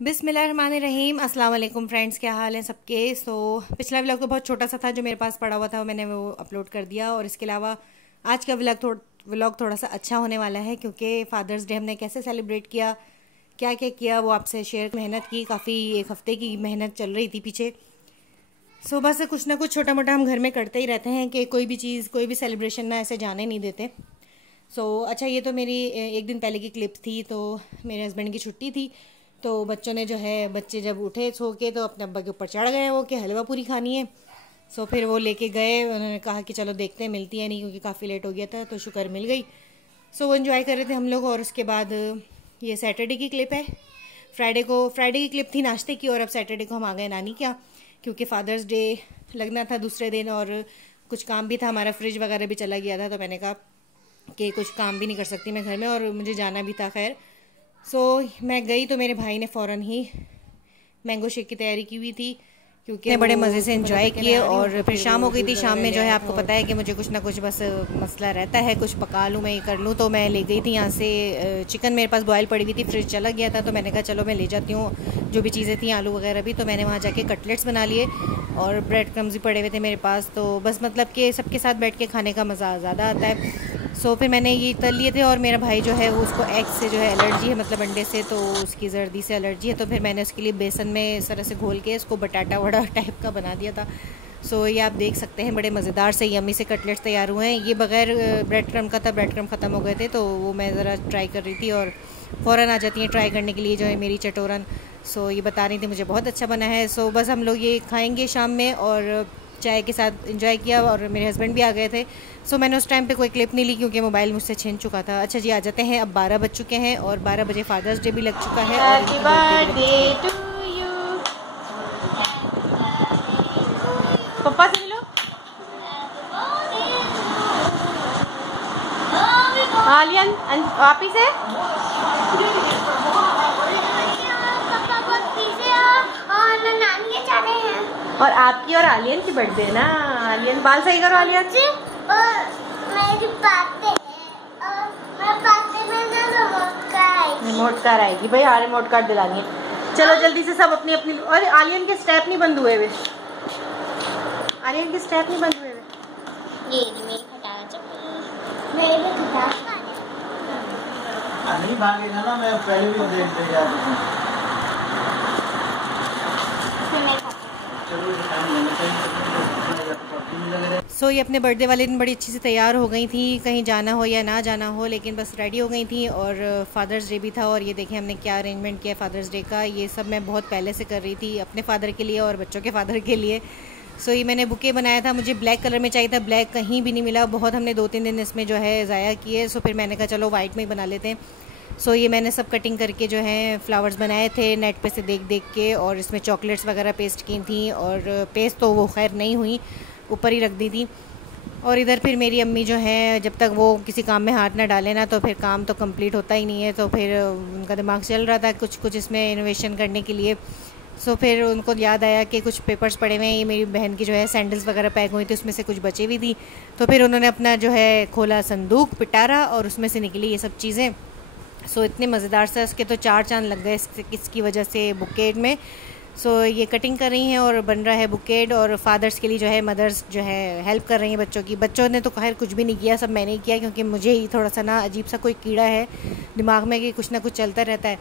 बिस्मिल्लाहिर्रहमानिर्रहीम। अस्सलाम वालेकुम फ्रेंड्स, क्या हाल है सबके। पिछला व्लॉग तो बहुत छोटा सा था जो मेरे पास पड़ा हुआ था, मैंने वो अपलोड कर दिया। और इसके अलावा आज का व्लॉग थोड़ा सा अच्छा होने वाला है क्योंकि फ़ादर्स डे हमने कैसे सेलिब्रेट किया, क्या क्या किया, वो आपसे शेयर। मेहनत की, काफ़ी एक हफ़्ते की मेहनत चल रही थी पीछे। बस कुछ ना कुछ छोटा मोटा हम घर में करते ही रहते हैं कि कोई भी चीज़, कोई भी सेलिब्रेशन ना ऐसे जाने नहीं देते। अच्छा, ये तो मेरी एक दिन पहले की क्लिप थी। तो मेरे हस्बैंड की छुट्टी थी, तो बच्चों ने जो है, बच्चे जब उठे सो के तो अपने अब्बा के ऊपर चढ़ गए वो कि हलवा पूरी खानी है। फिर वो लेके गए, उन्होंने कहा कि चलो देखते हैं मिलती है नहीं, क्योंकि काफ़ी लेट हो गया था। तो शुक्र मिल गई। वो एंजॉय कर रहे थे हम लोग। और उसके बाद ये सैटरडे की क्लिप है। फ्राइडे की क्लिप थी नाश्ते की, और अब सैटरडे को हम आ गए नानी क्या, क्योंकि फादर्स डे लगना था दूसरे दिन और कुछ काम भी था हमारा, फ्रिज वगैरह भी चला गया था। तो मैंने कहा कि कुछ काम भी नहीं कर सकती मैं घर में, और मुझे जाना भी था। खैर मैं गई तो मेरे भाई ने फ़ौरन ही मैंगो शेक की तैयारी की हुई थी, क्योंकि बड़े मज़े से एंजॉय किए। और फिर शाम हो गई थी। शाम में जो है, आपको पता है कि मुझे कुछ ना कुछ बस मसला रहता है, कुछ पका लूँ मैं, ये कर लूँ। तो मैं ले गई थी यहाँ से चिकन, मेरे पास बॉयल पड़ी हुई थी, फ्रिज चला गया था। तो मैंने कहा चलो मैं ले जाती हूँ जो भी चीज़ें थी, आलू वगैरह भी। तो मैंने वहाँ जाके कटलेट्स बना लिए, और ब्रेड क्रम्स भी पड़े हुए थे मेरे पास। तो बस मतलब कि सबके साथ बैठ के खाने का मज़ा ज़्यादा आता है। फिर मैंने ये तल लिए थे। और मेरा भाई जो है उसको एग से जो है एलर्जी है, मतलब अंडे से, तो उसकी जर्दी से एलर्जी है। तो फिर मैंने उसके लिए बेसन में इस तरह से घोल के इसको बटाटा वड़ा टाइप का बना दिया था। ये आप देख सकते हैं, बड़े मज़ेदार से यम्मी से कटलेट्स तैयार हुए हैं। ये बगैर ब्रेड क्रम का था, ब्रेड क्रम ख़त्म हो गए थे, तो वो मैं ज़रा ट्राई कर रही थी। और फ़ौरन आ जाती हैं ट्राई करने के लिए जो है मेरी चटोरन। ये बता रही थी मुझे बहुत अच्छा बना है। बस हम लोग ये खाएँगे शाम में, और चाय के साथ एंजॉय किया। और मेरे हस्बैंड भी आ गए थे। मैंने उस टाइम पे कोई क्लिप नहीं ली क्योंकि मोबाइल मुझसे छिन चुका था। अच्छा जी, आ जाते हैं। अब 12 बज चुके हैं और 12 बजे फादर्स डे भी लग चुका है। पप्पा से मिलो। आलियन आप ही से। और आपकी और आलियन की बर्थडे है ना। आलियन बाल सही करो। आलियन जी, रिमोट कार आएगी भाई। हाँ, रिमोट कार दिलानी है। चलो जल्दी से सब अपनी अपनी। और आलियन के स्टेप नहीं बंद हुए हुए। आलियन के स्टेप नहीं बंद हुए हुए। ये नहीं भागेगा ना, मैं पहले भी देख दिया। ये अपने बर्थडे वाले दिन बड़ी अच्छी से तैयार हो गई थी, कहीं जाना हो या ना जाना हो, लेकिन बस रेडी हो गई थी। और फादर्स डे भी था, और ये देखें हमने क्या अरेंजमेंट किया फादर्स डे का। ये सब मैं बहुत पहले से कर रही थी, अपने फादर के लिए और बच्चों के फादर के लिए। ये मैंने बुके बनाया था, मुझे ब्लैक कलर में चाहिए था, ब्लैक कहीं भी नहीं मिला। बहुत हमने 2-3 दिन इसमें जो है ज़ाया किए। फिर मैंने कहा चलो वाइट में ही बना लेते हैं। ये मैंने सब कटिंग करके जो है फ्लावर्स बनाए थे नेट पे से देख देख के, और इसमें चॉकलेट्स वगैरह पेस्ट की थी। और पेस्ट तो वो खैर नहीं हुई, ऊपर ही रख दी थी। और इधर फिर मेरी अम्मी जो है, जब तक वो किसी काम में हाथ ना डाले ना, तो फिर काम तो कंप्लीट होता ही नहीं है। तो फिर उनका दिमाग चल रहा था कुछ कुछ इसमें इनोवेशन करने के लिए। फिर उनको याद आया कि कुछ पेपर्स पड़े हुए हैं, ये मेरी बहन की जो है सैंडल्स वगैरह पैक हुई थी, उसमें से कुछ बची हुई थी। तो फिर उन्होंने अपना जो है खोला संदूक, पिटारा, और उसमें से निकली ये सब चीज़ें। इतने मज़ेदार से इसके तो 4 चांद लग गए इसकी वजह से बुकेट में। ये कटिंग कर रही हैं और बन रहा है बुकेट। और फादर्स के लिए जो है मदर्स जो है हेल्प कर रही हैं बच्चों की। बच्चों ने तो खैर कुछ भी नहीं किया, सब मैंने ही किया, क्योंकि मुझे ही थोड़ा सा ना अजीब सा कोई कीड़ा है दिमाग में कि कुछ ना कुछ चलता रहता है।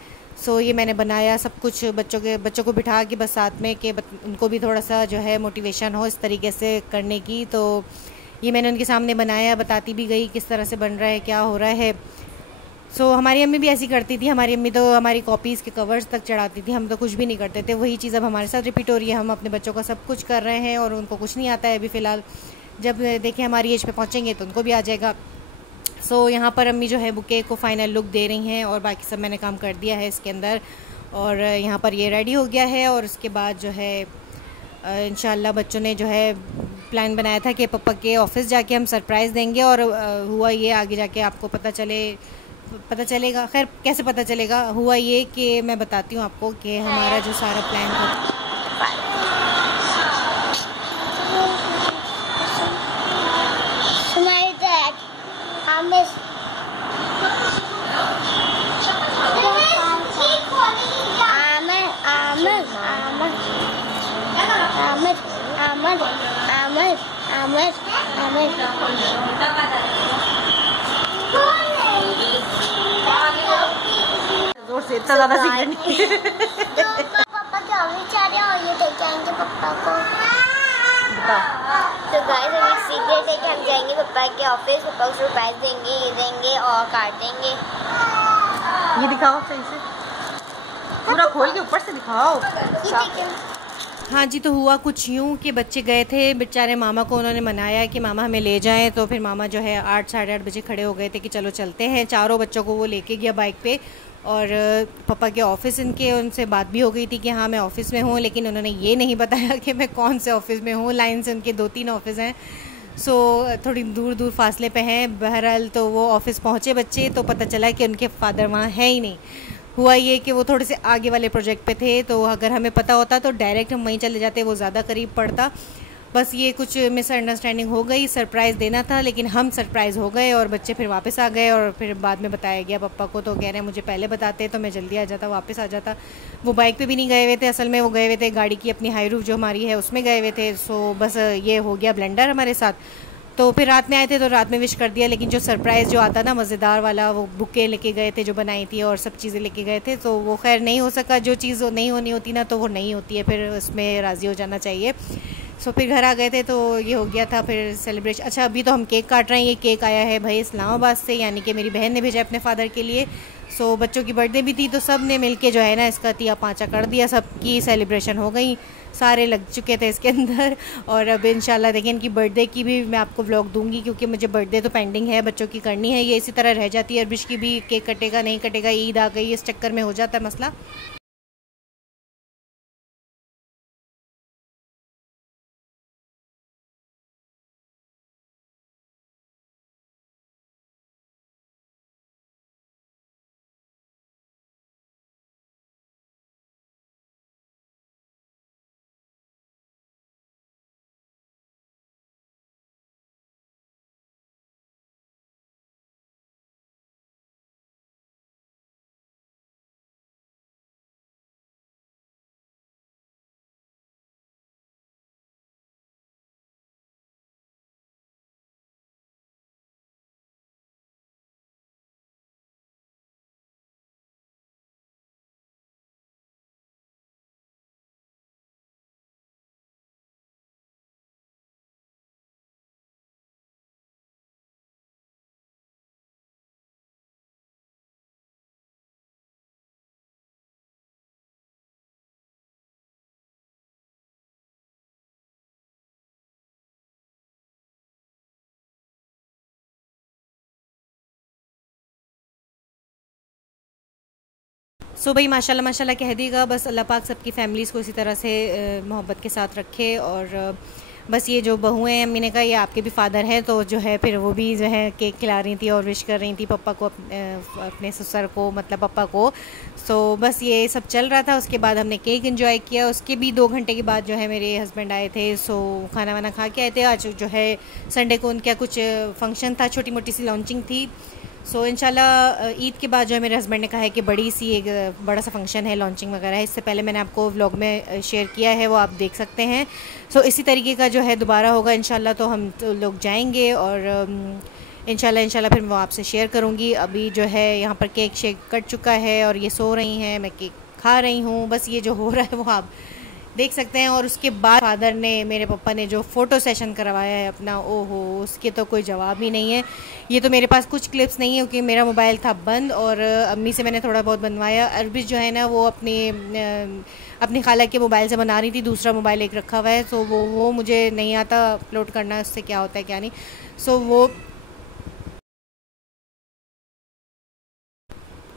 ये मैंने बनाया सब कुछ बच्चों को बिठा के बस साथ में, कि उनको भी थोड़ा सा जो है मोटिवेशन हो इस तरीके से करने की। तो ये मैंने उनके सामने बनाया, बताती भी गई किस तरह से बन रहा है, क्या हो रहा है। हमारी अम्मी भी ऐसी करती थी। हमारी अम्मी तो हमारी कॉपीज़ के कवर्स तक चढ़ाती थी, हम तो कुछ भी नहीं करते थे। वही चीज़ अब हमारे साथ रिपीट हो रही है। हम अपने बच्चों का सब कुछ कर रहे हैं और उनको कुछ नहीं आता है अभी फ़िलहाल। जब देखें हमारी एज पे पहुँचेंगे तो उनको भी आ जाएगा। यहाँ पर अम्मी जो है बुके को फ़ाइनल लुक दे रही हैं, और बाकी सब मैंने काम कर दिया है इसके अंदर। और यहाँ पर ये रेडी हो गया है। और उसके बाद जो है इंशाल्लाह बच्चों ने जो है प्लान बनाया था कि पापा के ऑफिस जाके हम सरप्राइज़ देंगे। और हुआ ये, आगे जाके आपको पता चलेगा। खैर कैसे पता चलेगा, हुआ ये कि मैं बताती हूँ आपको कि हमारा जो सारा प्लान था। जोर से इतना ज्यादा सिगरेट पापा क्या चाह रहे हो, ये लेके आएंगे पापा को। बताओ। तो गाइस हम एक सीक्रेट है कि हम जाएंगे पापा के ऑफिस, पापा को सरप्राइज देंगे, ये देंगे और काट देंगे। ये दिखाओ सही से, पूरा खोल के ऊपर से दिखाओ। हाँ जी, तो हुआ कुछ यूँ कि बच्चे गए थे बेचारे, मामा को उन्होंने मनाया कि मामा हमें ले जाएं, तो फिर मामा जो है 8 साढ़े 8 बजे खड़े हो गए थे कि चलो चलते हैं। चारों बच्चों को वो लेके गया बाइक पे, और पापा के ऑफिस इनके, उनसे बात भी हो गई थी कि हाँ मैं ऑफ़िस में हूँ, लेकिन उन्होंने ये नहीं बताया कि मैं कौन से ऑफ़िस में हूँ। लाइन से उनके 2-3 ऑफ़िस हैं, सो थोड़ी दूर दूर फासले पे हैं। बहरहाल तो वो ऑफ़िस पहुँचे बच्चे, तो पता चला कि उनके फादर वहाँ है ही नहीं। हुआ ये कि वो थोड़े से आगे वाले प्रोजेक्ट पे थे, तो अगर हमें पता होता तो डायरेक्ट हम वहीं चले जाते, वो ज़्यादा करीब पड़ता। बस ये कुछ मिसअंडरस्टैंडिंग हो गई। सरप्राइज़ देना था लेकिन हम सरप्राइज़ हो गए, और बच्चे फिर वापस आ गए। और फिर बाद में बताया गया पापा को, तो कह रहे हैं मुझे पहले बताते तो मैं जल्दी आ जाता, वापस आ जाता। वो बाइक पे भी नहीं गए हुए थे, असल में वो गए हुए थे गाड़ी की अपनी हाई रूफ जो हमारी है उसमें गए हुए थे। सो बस ये हो गया ब्लेंडर हमारे साथ। तो फिर रात में आए थे तो रात में विश कर दिया, लेकिन जो सरप्राइज़ जो आता ना मज़ेदार वाला, वो बुके लेके गए थे जो बनाई थी और सब चीज़ें लेके गए थे, तो वो खैर नहीं हो सका। जो चीज़ नहीं होनी होती ना तो वो नहीं होती है, फिर उसमें राज़ी हो जाना चाहिए। सो फिर घर आ गए थे, तो ये हो गया था फिर सेलिब्रेशन। अच्छा, अभी तो हम केक काट रहे हैं। ये केक आया है भाई इस्लामाबाद से, यानी कि मेरी बहन ने भेजा अपने फादर के लिए। सो बच्चों की बर्थडे भी थी, तो सब ने मिल के जो है ना इसका तिया पाँचा कर दिया, सबकी सेलिब्रेशन हो गई, सारे लग चुके थे इसके अंदर। और अब इंशाल्लाह देखिए इनकी बर्थडे की भी मैं आपको व्लॉग दूंगी, क्योंकि मुझे बर्थडे तो पेंडिंग है, बच्चों की करनी है। ये इसी तरह रह जाती है, अरबिश की भी केक कटेगा नहीं कटेगा, ईद आ गई, इस चक्कर में हो जाता है मसला। सो भाई माशाल्लाह माशाल्लाह कह देगा, बस अल्लाह पाक सबकी फ़ैमिलीज़ को इसी तरह से मोहब्बत के साथ रखे। और बस ये जो बहुएँ हैं, अम्मी ने कहा ये आपके भी फादर हैं, तो जो है फिर वो भी जो है केक खिला रही थी और विश कर रही थी पापा को, अपने ससुर को, मतलब पापा को। सो बस ये सब चल रहा था। उसके बाद हमने केक एंजॉय किया। उसके भी 2 घंटे के बाद जो है मेरे हस्बैंड आए थे। सो खाना वाना खा के आए थे। आज जो है संडे को उनका कुछ फंक्शन था, छोटी मोटी सी लॉन्चिंग थी। सो इंशाल्लाह ईद के बाद जो है मेरे हस्बैंड ने कहा है कि बड़ी सी एक बड़ा सा फंक्शन है, लॉन्चिंग वगैरह है। इससे पहले मैंने आपको व्लॉग में शेयर किया है, वो आप देख सकते हैं। सो इसी तरीके का जो है दोबारा होगा इंशाल्लाह, तो हम तो लोग जाएंगे और इंशाल्लाह फिर मैं आपसे शेयर करूँगी। अभी जो है यहाँ पर केक शेक कट चुका है और ये सो रही हैं, मैं केक खा रही हूँ। बस ये जो हो रहा है वो आप देख सकते हैं। और उसके बाद फादर ने, मेरे पापा ने जो फ़ोटो सेशन करवाया है अपना, ओहो उसके तो कोई जवाब ही नहीं है। ये तो मेरे पास कुछ क्लिप्स नहीं है क्योंकि मेरा मोबाइल था बंद, और अम्मी से मैंने थोड़ा बहुत बनवाया। अरबिश जो है ना वो अपनी खाला के मोबाइल से बना रही थी, दूसरा मोबाइल एक रखा हुआ है। सो वो मुझे नहीं आता अपलोड करना, उससे क्या होता है क्या नहीं। सो वो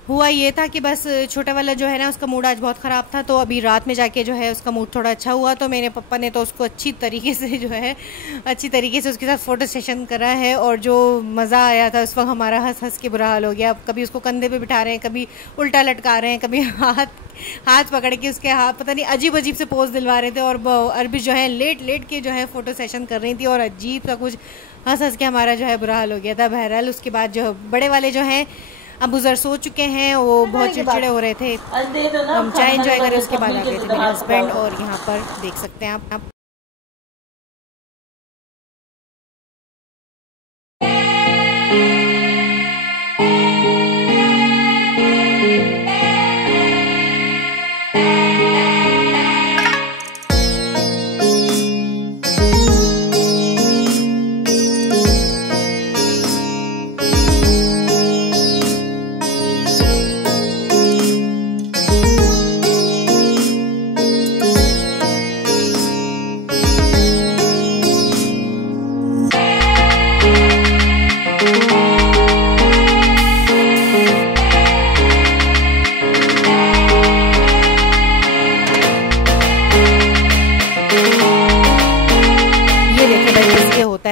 हुआ ये था कि बस छोटा वाला जो है ना उसका मूड आज बहुत ख़राब था, तो अभी रात में जाके जो है उसका मूड थोड़ा अच्छा हुआ। तो मेरे पापा ने तो उसको अच्छी तरीके से उसके साथ फ़ोटो सेशन करा है। और जो मज़ा आया था उस वक्त, हमारा हंस हंस के बुरा हाल हो गया। कभी उसको कंधे पे बिठा रहे हैं, कभी उल्टा लटका रहे हैं, कभी हाथ पकड़ के उसके हाथ पता नहीं अजीब अजीब से पोज दिलवा रहे थे। और अरबिश जो है लेट के जो है फ़ोटो सेशन कर रही थी, और अजीब सा कुछ हंस के हमारा जो है बुरा हाल हो गया था। बहरहाल उसके बाद जो बड़े वाले जो हैं अबू ज़र सो चुके हैं, वो बहुत चिड़चिड़े हो रहे थे। हम चाय एंजॉय करें, उसके बाद आ गए थे मेरे हस्बैंड, और यहाँ पर देख सकते हैं आप।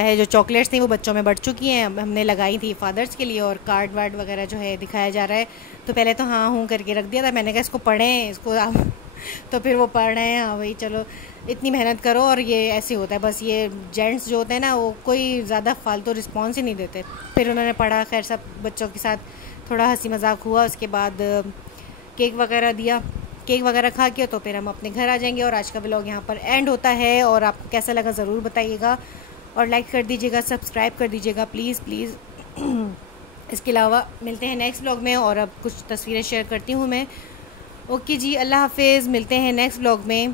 है जो चॉकलेट्स थी वो बच्चों में बढ़ चुकी हैं, हमने लगाई थी फादर्स के लिए, और कार्ड वार्ड वगैरह जो है दिखाया जा रहा है। तो पहले तो हाँ हूँ करके रख दिया था, मैंने कहा इसको पढ़ें, इसको आप तो फिर वो पढ़ रहे हैं। हाँ भाई चलो, इतनी मेहनत करो। और ये ऐसे होता है, बस ये जेंट्स जो होते हैं ना, वो कोई ज़्यादा फालतू रिस्पॉन्स ही नहीं देते। फिर उन्होंने पढ़ा, खैर सब बच्चों के साथ थोड़ा हंसी मजाक हुआ, उसके बाद केक वगैरह दिया, केक वगैरह खा के तो फिर हम अपने घर आ जाएंगे। और आज का व्लॉग यहाँ पर एंड होता है, और आपको कैसा लगा ज़रूर बताइएगा, और लाइक कर दीजिएगा, सब्सक्राइब कर दीजिएगा प्लीज़ प्लीज़। इसके अलावा मिलते हैं नेक्स्ट व्लॉग में, और अब कुछ तस्वीरें शेयर करती हूँ मैं। ओके जी, अल्लाह हाफिज़, मिलते हैं नेक्स्ट व्लॉग में।